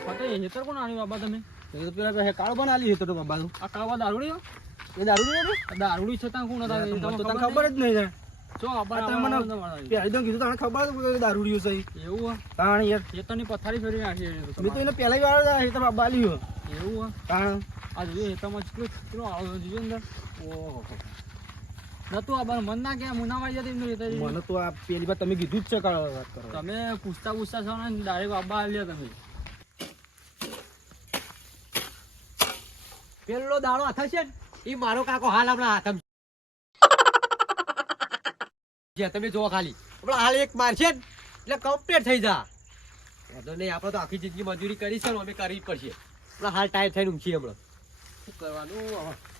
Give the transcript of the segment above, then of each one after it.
ફતે હેતર કોણ આની બાબા તમે એ તો પેલા કાળો બન આલી હતો તો બાબા આ કાળવા દારૂડી એ દારૂડી ને દારૂડી છતાં કોણ હતા તને ખબર જ નહીં જો આપણે મને પહેલી તો કીધું તને ખબર હતું દારૂડિયું છે એવું તાણ યાર હેતરની પથારી ફેરી નાખી મેં તો એને પહેલા વાર હેતર બાબા આલ્યું એવું તાણ આ જોઈએ હેતરમાં કેટલો આવો જોઈએ અંદર ઓહો નતું આ મન ના કે મુનાવાઈ જતી મને તો આ પેલી વાર તમે કીધું જ છે કાળો વાત કરો તમે પૂછતા છો ને ડાયરેક્ટ બાબા આલ્યા તમે પેલો દાડો હાથ છે એ મારો કાકો હાલ આપણા હાથ જે તમે જોવો ખાલી આપણા હાલ એક માર છે એટલે કમ્પ્લીટ થઈ જા તો નહીં આપણે તો આખી જિંદગી મજૂરી કરી છે ને અમે કરવી જ પડશે આપણા હાલ ટાયર થઈને ઊંઘીએ હમણાં શું કરવાનું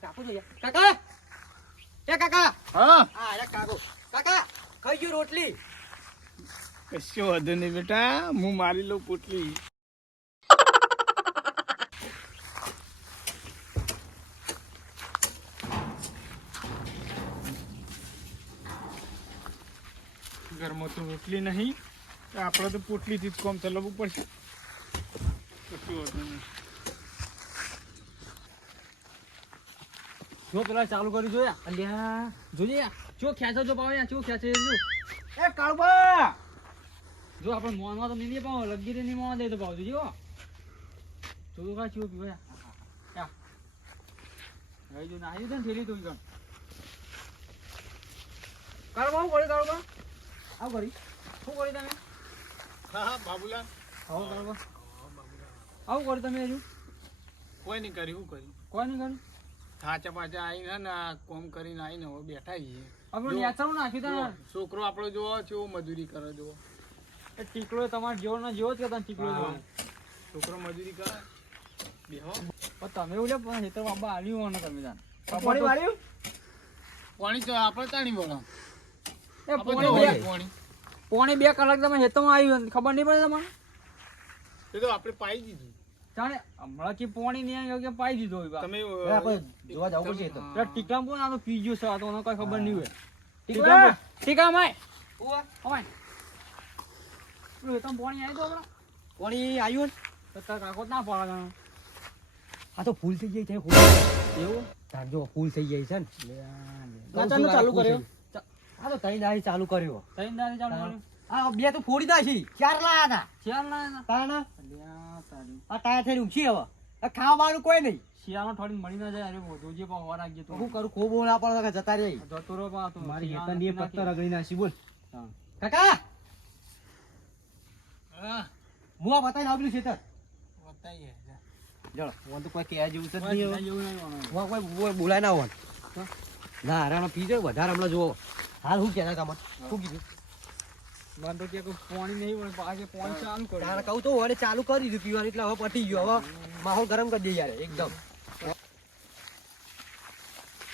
કાકુ જોઈએ કાકા એ કાકા હા અરે કાકો કાકા ખાઈ ગયો રોટલી કશો વાંધો નહીં બેટા હું મારી લઉં પોટલી ઘરમાં તો રોટલી નહીં આપણે તો પોટલીથી જ કામ ચલાવવું પડશે કશું વાંધો નહીં જો પેલા ચાલુ કરી જોયા અલ્યા જોઈએ જો ખેંચો જો પાવ જો ખેંચે જો એ કાળબા જો આપણે મોનમાં તો નહીં પાવ લગીરે નહીં મોવા દે તો પાવ જો જો કા ચીઓ પીવા યા ગઈ જો નાહી દે ને થેલી તો ઈકણ કાળબા હું કરી કાળબા આવ કરી શું કરી તમે હા હા બાબુલાલ આવો કાળબા આવું કરી તમે હજુ કોઈ નહીં કર્યું શું કર્યું કોઈ નહીં કર્યું થાચા પાછા આવીને ને આ કોમ કરીને આવીને હવે બેઠા છીએ આપણે નેચારું નાખ્યું તા છોકરો આપણો જોવો કેવો મજૂરી કરે જોવો એ ટીકડો તમારે જેવો ના જેવો જ કરતા ટીકડો જેવો છોકરો મજૂરી કરે બેહો પણ તમે એવું લે પણ હેતર બાબા આવ્યું હોય ને તમે તાન પાણી વાળ્યું પાણી તો આપણે તાણી બોલો એ પોણી પાણી 2 કલાક તમે હેતરમાં આવ્યું ખબર નહીં પડે તમારે એ તો આપણે પાઈ દીધું જાણે હમણાં કે પોણી નહીં આવ્યો કે પાઈ દીધો હોય તમે આપણે જોવા જવું પડશે તો ટીકડા પણ આ તો પી ગયો છે આ તો એને કઈ ખબર નહીં હોય ટીકડા ટીકા માય અમાય હેતમ પોણી આવી તો હમણાં કોણી આવ્યું તો તાર કાકો ના પાડે આ તો ફૂલ થઈ જાય છે એવું જો ફૂલ થઈ જાય છે ને નાચાનું ચાલુ કર્યો આ તો તઈ દાડી ચાલુ કર્યો તઈ દાડે ચાલુ કર્યું આ બે તો ફોડી દાશી ચાર લાયા શિયાળ ના હતા તાણ અલ્યા તારી આ ટાયર થઈને ઊંચી હવે આ ખાવાનું કોઈ નહીં શિયાળો થોડી મળી ના જાય અરે જોજે પણ હોવા રાખજે તો શું કરું ખૂબ બોલા પડે કે જતા રહી જતો રહો પા તો મારી હેતરની પત્તર રગડી નાસી બોલ કાકા હા હું આ બતાવીને આવ્યું છે તર બતાઈએ જળ હું તો કોઈ કહેવા જેવું જ નહીં હવે જેવું નહીં હોવાનું. હું કોઈ બોલાય ના હોવાનું ના હરાનો પી જાય વધારે હમણાં જુઓ હાલ શું કહેતા તમને શું કીધું મને તો કે પાણી નહીં પણ પાછે પાણી ચાલુ કરો તારે કહું તો હવે ચાલુ કરી દીધું પીવાનું એટલે હવે પટી ગયો હવે માહોલ ગરમ કરી દે યાર એકદમ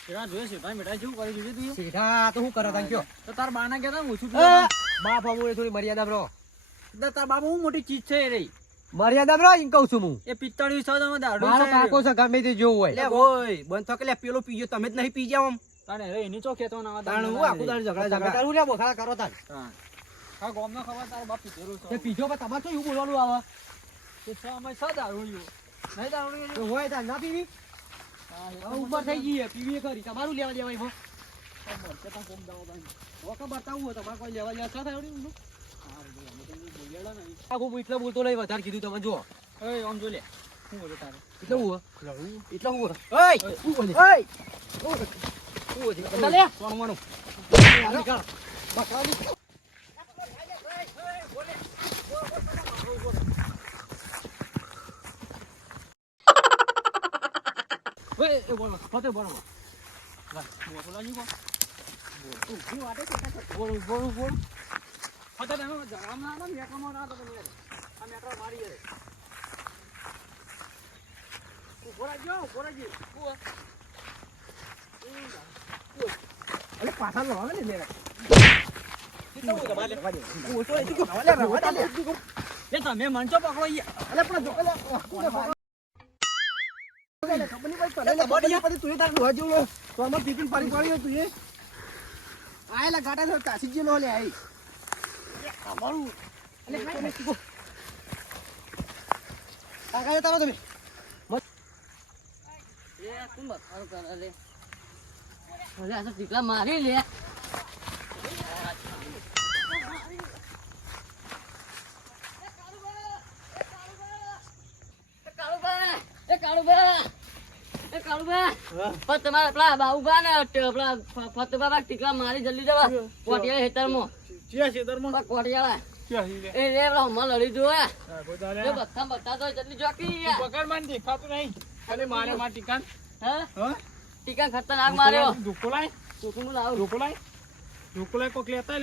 કેવા જોયે છે ભાઈ બેટા શું કરી દીધું તું સીધા તો શું કરો તાન કયો તો તાર બાના કહેતા ને ઓછું બાપ અમુએ થોડી મર્યાદા બ્રો તાર બાપા હું મોટી ચીજ છે એ રહી મર્યાદા બ્રો એમ કહું છું હું એ પિત્તળી છે તમે દારૂ મારો કાકો છે ગમે તે જોવું હોય લે ઓય બંધ થકે લે પેલો પીજો તમે જ નહીં પી જાવ આમ તાણે રે એની ચો ખેતો ના તાણ હું આખું દાડ ઝઘડા તારું લે બોખા કરો તાર હા ગોમ નો ખબર તારો બાપ પીધેલો તે છે પીજો પણ તમારે તો એવું બોલવાનું આવે તે છ અમે છ દારૂ નહીં દારૂ તો હોય તાર ના પીવી હવે ઉપર થઈ ગઈ છે, પીવી ખરી તમારું લેવા દેવાય હો વખત બતાવવું હોય તમારે કોઈ લેવા દેવા થાય આવડી હું એટલે બોલતો નહીં વધારે કીધું તમે જુઓ આમ જો લે શું બોલે તારે એટલે હું એટલે હું ઓય શું બોલે ઓય શું બોલે લે સોનવાનું બકાલી એ બોલો ફતે બરોબર બોલાજી બોલ બોલ બોલ ફતે તમે જવામ ના આના મેકમાં ના તો તમે આ મેકરા મારી રે બોરાજી અલે પાછા લો આવે ને લે એ તમે મંચો પકડો અલે પણ જો અલે ખબર નહીં ભાઈ તને તું તાર લોહા જેવું તો આમાં ટિફિન પાણી પાડી તું આયેલા ગાટા છે કાસી જેલો લે આઈ અમારું કાકા તારો તમે મારી લે તમારા પેલા બાબુબા ને પેલા ફતેબા ટીકલા મારી જલ્દી જવા કોટિયા હેતરમાં ક્યાં ખેતરમાં કોટિયાળા ક્યાં છે એ રે હમણાં લડી જોયા ગોદાલે એ બધા તો જલ્દી જોકી પકડ માં દેખાતું નહીં અને મારે માં ટીકાન હા હા ટીકા ખતરનાક માર્યો ધોકો લાય હું લાવું ધોકો લાય કોક લેતા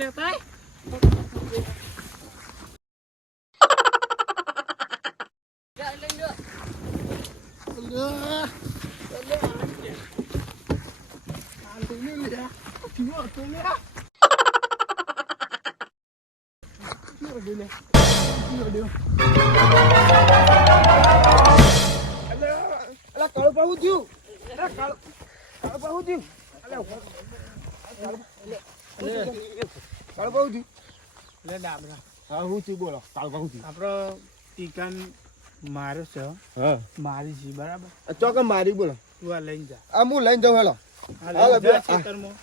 અલા કાળું પાહું થયું અલા કાળું પાહું થયું કાળું પાહું થયું લે ડાબરા હા હું થયું બોલો કાળું પાહું થયું આપણો ટીકાન માર્યો છે હા મારી છે બરાબર ચોક મારી બોલો તું આ લઈને જા આ હું લઈને જાઉં હેલો હાલ જા ખેતરમાં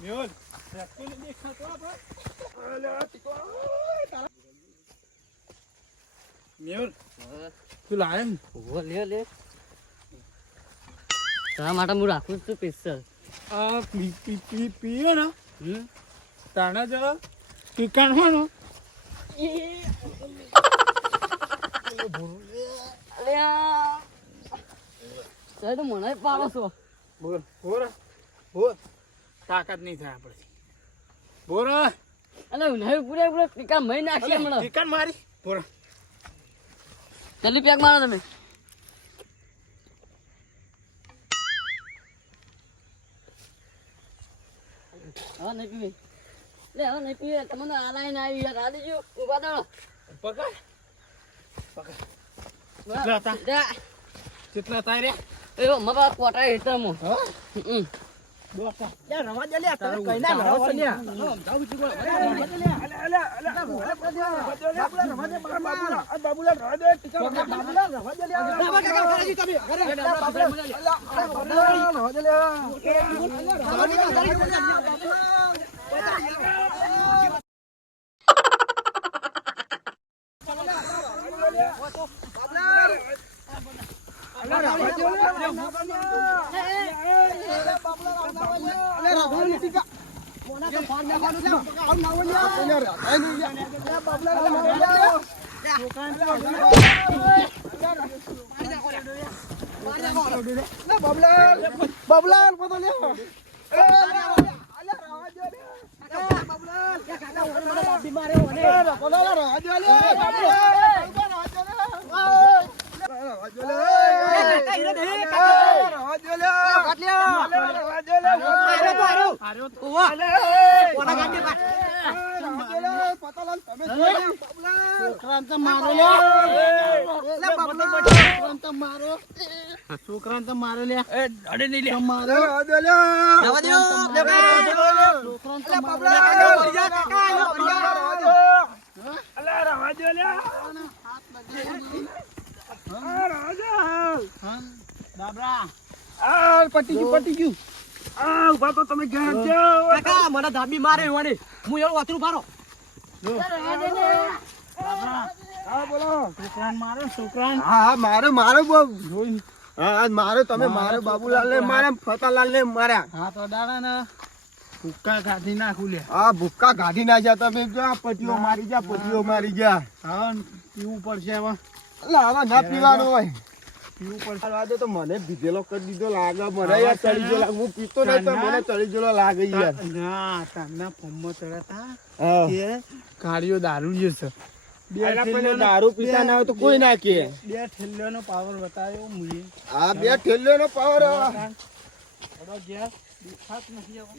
મેહોલ ટ્રેક્ટર દેખાતો મેહોલ તું લાયમ લે તારા માટે હું રાખું છું સ્પેશિયલ આ પીયો ને તાણા જ ટીકાન હોય ને તો મને પાડો છો બોલ બોલ તાકાત નહીં થાય આપણે બોલ અલે નહીં પૂરે ટીકા મહી નાખી હમણાં ટીકાન મારી બોલ જલ્દી પેક મારો તમે હા નહીં પીવી લે હવે નહીં પીવે તમને આલાઈને આવી યાર આ દેજો ઉભા દો કેટલા હતા? કેટલા થાય રે એ મારા કોટા હેઠળમાં રવા દે લે તારે કઈ ના રવા છે લે બાબુલા રવા દે બાબુલા રવા દે લે છોકરાને તો મારે લે અડે નહીં લે પટી ગયું ઉભા તો તમે કાકા મને ધાબી મારે વડે હું એવું વાતરું પારો છોકરાને મારો છોકરાને હા મારો હા મારો તમે મારો બાબુલાલ ને મારે ફતાલાલ ને માર્યા હા તો દાડા ને ભૂક્કા કાઢી નાખું લે આ ભૂક્કા કાઢી નાખ્યા તમે જો આ પટીઓ મારી ગયા પટીઓ મારી ગયા હા પીવું પડશે હવે એટલે આવા ના પીવાનું હોય પીવું પડશે વાદે તો મને ભીધેલો કરી દીધો લાગે મને યાર ચડી ગયો લાગે હું પીતો નહીં તો મને ચડી ગયો લાગે યાર ના તારના ફોર્મમાં ચડતા હા કે ગાડીઓ દારૂ જ છે અલા પણ દારૂ પીતા ના હોય તો કોઈ ના કે બે ઠેલ્યોનો પાવર બતાવ્યો મુએ આ બે ઠેલ્યોનો પાવર થોડો ગેસ દેખાત નથી હવે